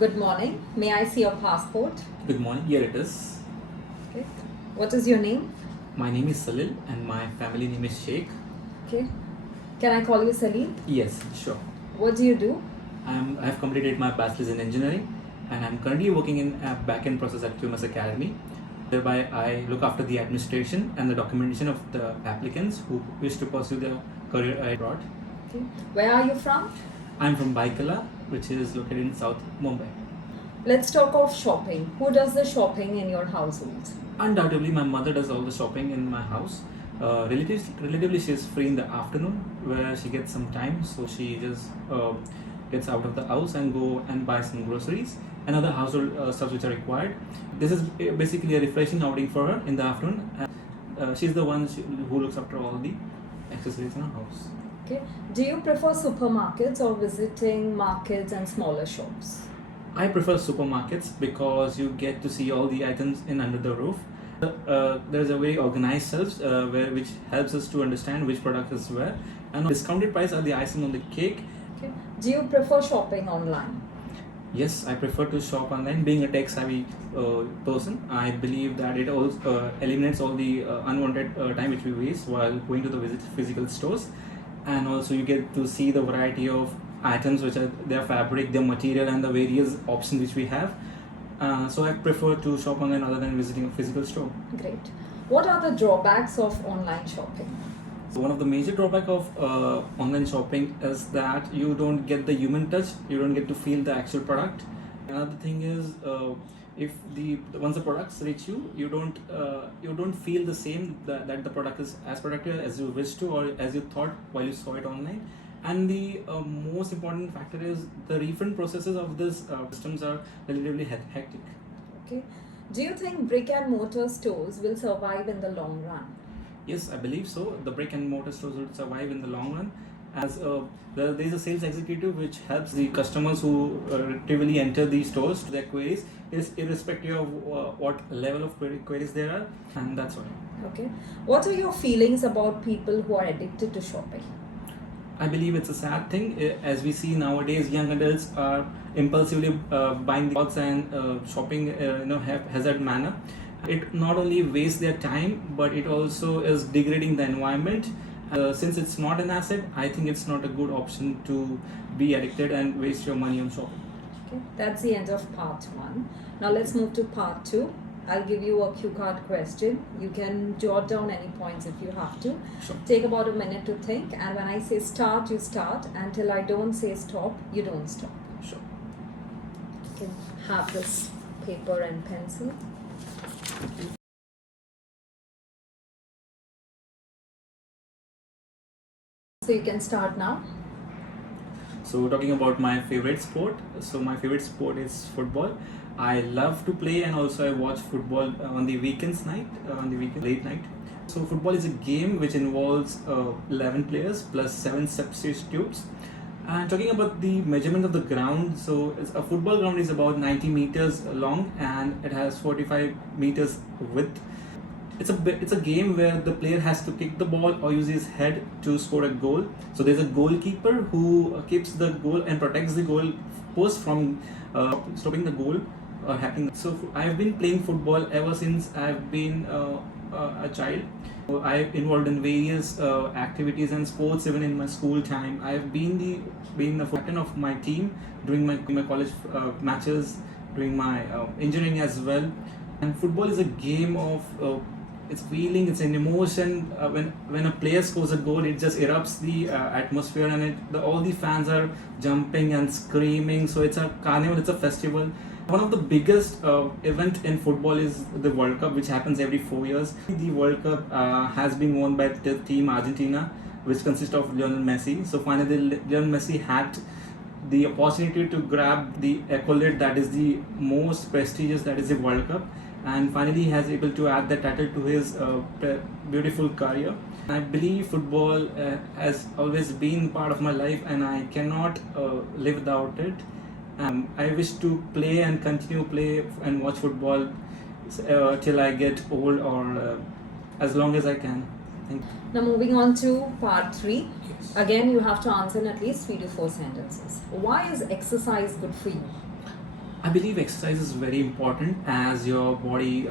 Good morning. May I see your passport? Good morning. Here it is. Okay. What is your name? My name is Salil and my family name is Sheikh. Okay. Can I call you Salil? Yes, sure. What do you do? I have completed my bachelor's in engineering and I'm currently working in a back-end process at QMS Academy. Thereby, I look after the administration and the documentation of the applicants who wish to pursue their career abroad. Okay. Where are you from? I'm from Baikala, which is located in South Mumbai. Let's talk of shopping. Who does the shopping in your household? Undoubtedly, my mother does all the shopping in my house. Relatively, she's free in the afternoon where she gets some time, so she just gets out of the house and go and buy some groceries and other household stuff which are required. This is basically a refreshing outing for her in the afternoon. And, she's the one who looks after all the accessories in her house. Okay. Do you prefer supermarkets or visiting markets and smaller shops? I prefer supermarkets because you get to see all the items in under the roof. There's a very organized shelves which helps us to understand which product is where, and discounted price are the icing on the cake. Okay. Do you prefer shopping online? Yes, I prefer to shop online. Being a tech savvy person, I believe that it also eliminates all the unwanted time which we waste while going to the physical stores, and also you get to see the variety of items which are their fabric, their material, and the various options which we have. So I prefer to shop online other than visiting a physical store. Great. What are the drawbacks of online shopping? So one of the major drawback of online shopping is that you don't get the human touch. You don't get to feel the actual product. Another thing is if once the products reach you, you don't feel the same that the product is as productive as you wish to or as you thought while you saw it online. And the most important factor is the refund processes of these systems are relatively hectic. Okay. Do you think brick and mortar stores will survive in the long run? Yes, I believe so. The brick and mortar stores will survive in the long run as there is a sales executive which helps the customers who relatively enter these stores to their queries, irrespective of what level of queries there are, and that's all. Okay. What are your feelings about people who are addicted to shopping? I believe it's a sad thing. As we see nowadays, young adults are impulsively buying the clothes and shopping hazard manner. It not only wastes their time, but it also is degrading the environment. Since it's not an asset, I think it's not a good option to be addicted and waste your money on shopping. Okay, that's the end of part 1. Now let's move to part 2. I'll give you a cue card question. You can jot down any points if you have to. Sure. Take about a minute to think, and when I say start, you start. Until I don't say stop, you don't stop. Sure. You can have this paper and pencil. So you can start now. So talking about my favorite sport, so my favorite sport is football. I love to play and also I watch football on the weekends late night. So football is a game which involves 11 players plus 7 substitutes. And talking about the measurement of the ground, so a football ground is about 90 meters long and it has 45 meters width. It's a game where the player has to kick the ball or use his head to score a goal. So there's a goalkeeper who keeps the goal and protects the goal post from stopping the goal happening. So I've been playing football ever since I've been a child. I've involved in various activities and sports even in my school time. I've been the captain of my team during my college matches, during my engineering as well. And football is a game of it's feeling, it's an emotion. When a player scores a goal, it just erupts the atmosphere, and all the fans are jumping and screaming. So it's a carnival, it's a festival. One of the biggest event in football is the World Cup, which happens every 4 years. The World Cup has been won by the team Argentina, which consists of Lionel Messi. So finally, Lionel Messi had the opportunity to grab the accolade that is the most prestigious, that is the World Cup, and finally he has able to add that title to his beautiful career. I believe football has always been part of my life and I cannot live without it. I wish to play and continue play and watch football till I get old or as long as I can. Thank you. Now moving on to part 3. Yes. Again, you have to answer in at least 3 to 4 sentences. Why is exercise good for you? I believe exercise is very important as your body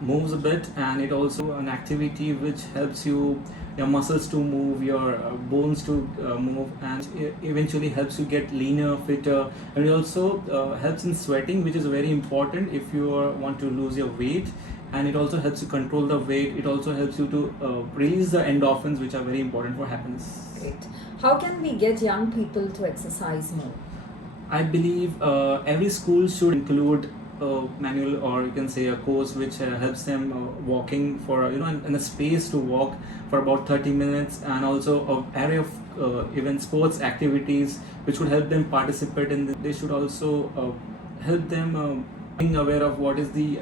moves a bit, and it also an activity which helps your muscles to move, your bones to move, and eventually helps you get leaner, fitter, and it also helps in sweating, which is very important if you want to lose your weight. And it also helps you control the weight. It also helps you to release the endorphins, which are very important for happiness. Great. How can we get young people to exercise more? I believe every school should include a manual, or you can say a course which helps them walking for in a space to walk for about 30 minutes, and also a array of even sports activities which would help them participate in. They should also help them being aware of what is the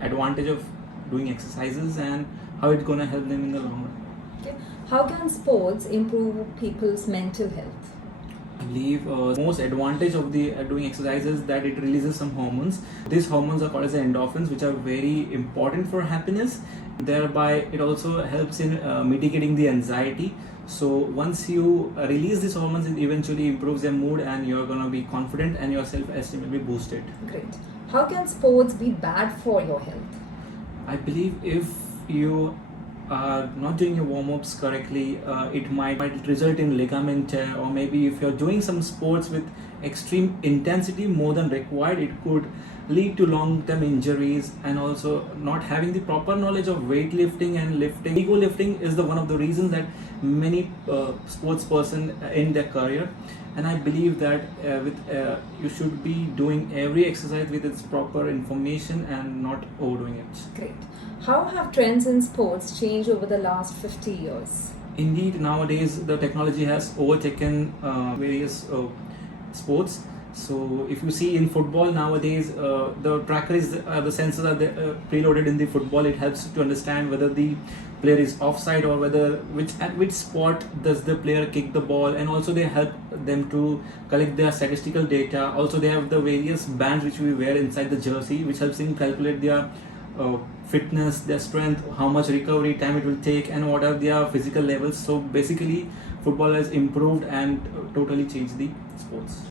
advantage of doing exercises and how it's gonna help them in the long run. Okay. How can sports improve people's mental health? I believe most advantage of the doing exercise is that it releases some hormones. These hormones are called as the endorphins, which are very important for happiness. Thereby, it also helps in mitigating the anxiety. So once you release these hormones, it eventually improves your mood, and you're gonna be confident, and your self-esteem will be boosted. Great. How can sports be bad for your health? I believe if you are not doing your warm-ups correctly, it might result in ligament tear, or maybe if you're doing some sports with extreme intensity more than required, it could lead to long-term injuries. And also not having the proper knowledge of weightlifting and lifting. Ego lifting is the one of the reasons that many sports person end their career. And I believe that you should be doing every exercise with its proper information and not overdoing it. Great. How have trends in sports changed over the last 50 years? Indeed, nowadays the technology has overtaken various sports. So if you see in football nowadays, the tracker is the sensors are preloaded in the football. It helps to understand whether the player is offside, or whether at which spot does the player kick the ball, and also they help them to collect their statistical data. Also, they have the various bands which we wear inside the jersey, which helps them calculate their fitness, their strength, how much recovery time it will take, and what are their physical levels. So basically, football has improved and totally changed the sports.